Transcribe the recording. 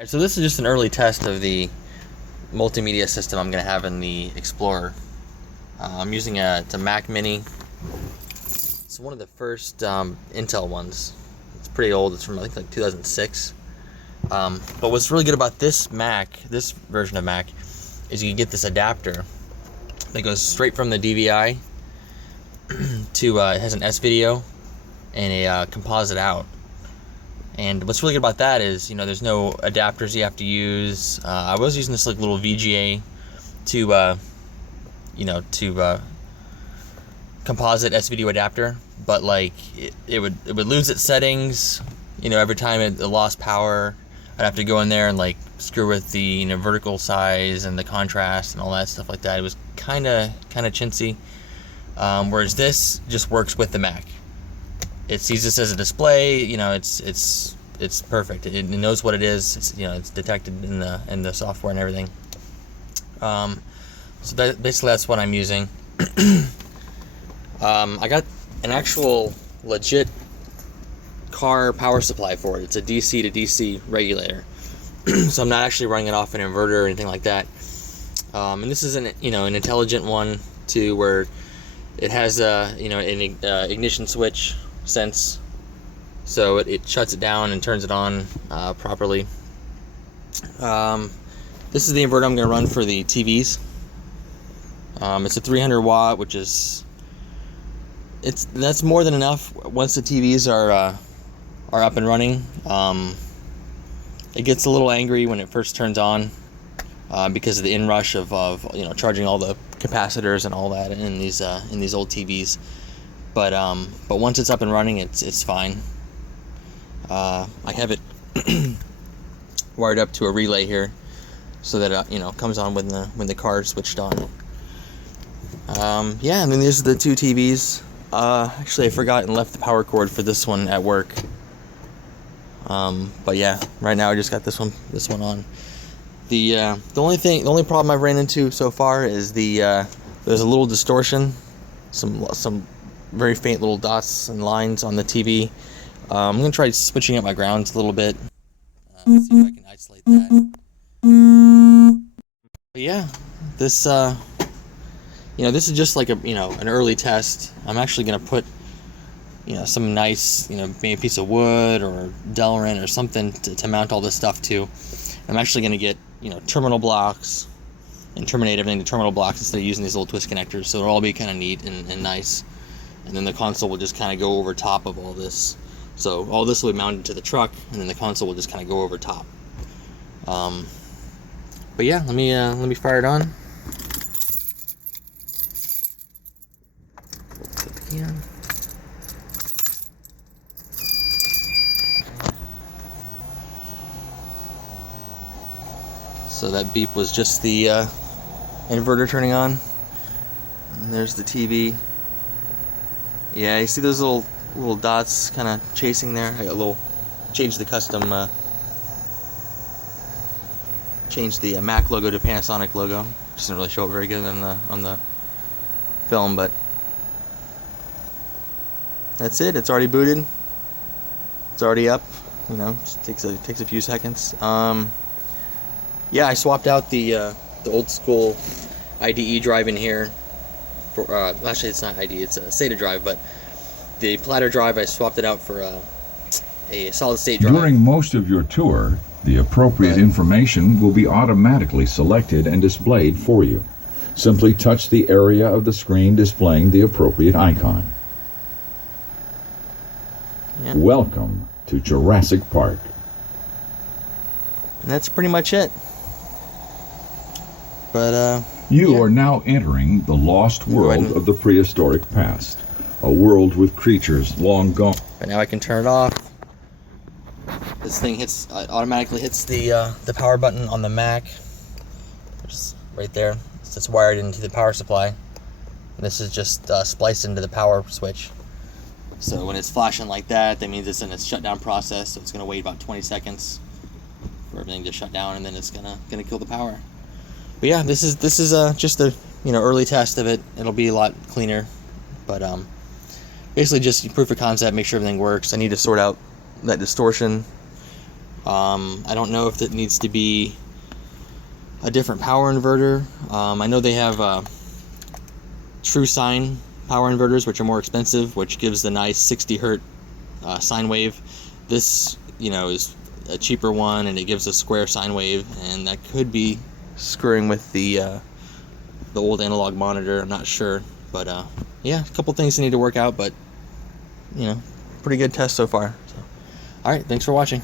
Alright, so this is just an early test of the multimedia system I'm going to have in the Explorer. I'm using it's a Mac Mini. It's one of the first Intel ones. It's pretty old. It's from I think like 2006. But what's really good about this version of Mac, is you can get this adapter that goes straight from the DVI to it has an S video and a composite out. And what's really good about that is, there's no adapters you have to use. I was using this like little VGA to composite S video adapter, but like it would lose its settings. Every time it lost power, I'd have to go in there and like screw with the vertical size and the contrast and all that stuff like that. It was kind of chintzy. Whereas this just works with the Mac. It sees this as a display. It's perfect. It knows what it is. It's detected in the software and everything. So basically that's what I'm using. I got an actual legit car power supply for it. It's a DC to DC regulator. So I'm not actually running it off an inverter or anything like that. And this is an intelligent one too, where it has an ignition switch sense, so it shuts it down and turns it on properly. This is the inverter I'm going to run for the TVs. It's a 300 watt, which is that's more than enough once the TVs are up and running. It gets a little angry when it first turns on because of the inrush of charging all the capacitors and all that in these old TVs. But once it's up and running, it's fine. I have it wired up to a relay here, so that it comes on when the car is switched on. And then these are the two TVs. Actually, I forgot and left the power cord for this one at work. But yeah, right now I just got this one on. The only problem I've ran into so far is there's a little distortion, some very faint little dots and lines on the TV. I'm gonna try switching up my grounds a little bit. See if I can isolate that. But yeah, this this is just like an early test. I'm actually gonna put some nice maybe a piece of wood or Delrin or something to mount all this stuff to. I'm actually gonna get terminal blocks and terminate everything to terminal blocks instead of using these little twist connectors. So it'll all be kind of neat and nice. And then the console will just kind of go over top of all this. So all this will be mounted to the truck, and then the console will just kind of go over top. But yeah, let me fire it on. Yeah. So that beep was just the inverter turning on. And there's the TV. Yeah, you see those little dots kind of chasing there? I got change the Mac logo to Panasonic logo. Doesn't really show up very good on the film, but that's it. It's already booted. It's already up. Just takes a few seconds. Yeah, I swapped out the old school IDE drive in here. Actually, it's not IDE, it's a SATA drive, but the platter drive, I swapped it out for a solid state drive. During most of your tour, the appropriate information will be automatically selected and displayed for you. Simply touch the area of the screen displaying the appropriate icon. Yeah. Welcome to Jurassic Park. And that's pretty much it. But You are now entering the lost world of the prehistoric past. A world with creatures long gone. But now I can turn it off. This thing automatically hits the power button on the Mac. Just right there. It's wired into the power supply. And this is just spliced into the power switch. So when it's flashing like that means it's in its shutdown process. So it's going to wait about 20 seconds for everything to shut down, and then it's gonna kill the power. But yeah, this is just a early test of it. It'll be a lot cleaner, but basically just proof of concept. Make sure everything works. I need to sort out that distortion. I don't know if it needs to be a different power inverter. I know they have true sine power inverters, which are more expensive, which gives the nice 60 hertz sine wave. This, is a cheaper one, and it gives a square sine wave, and that could be screwing with the old analog monitor. I'm not sure, but yeah, a couple things to need to work out, but pretty good test so far. So, all right, thanks for watching.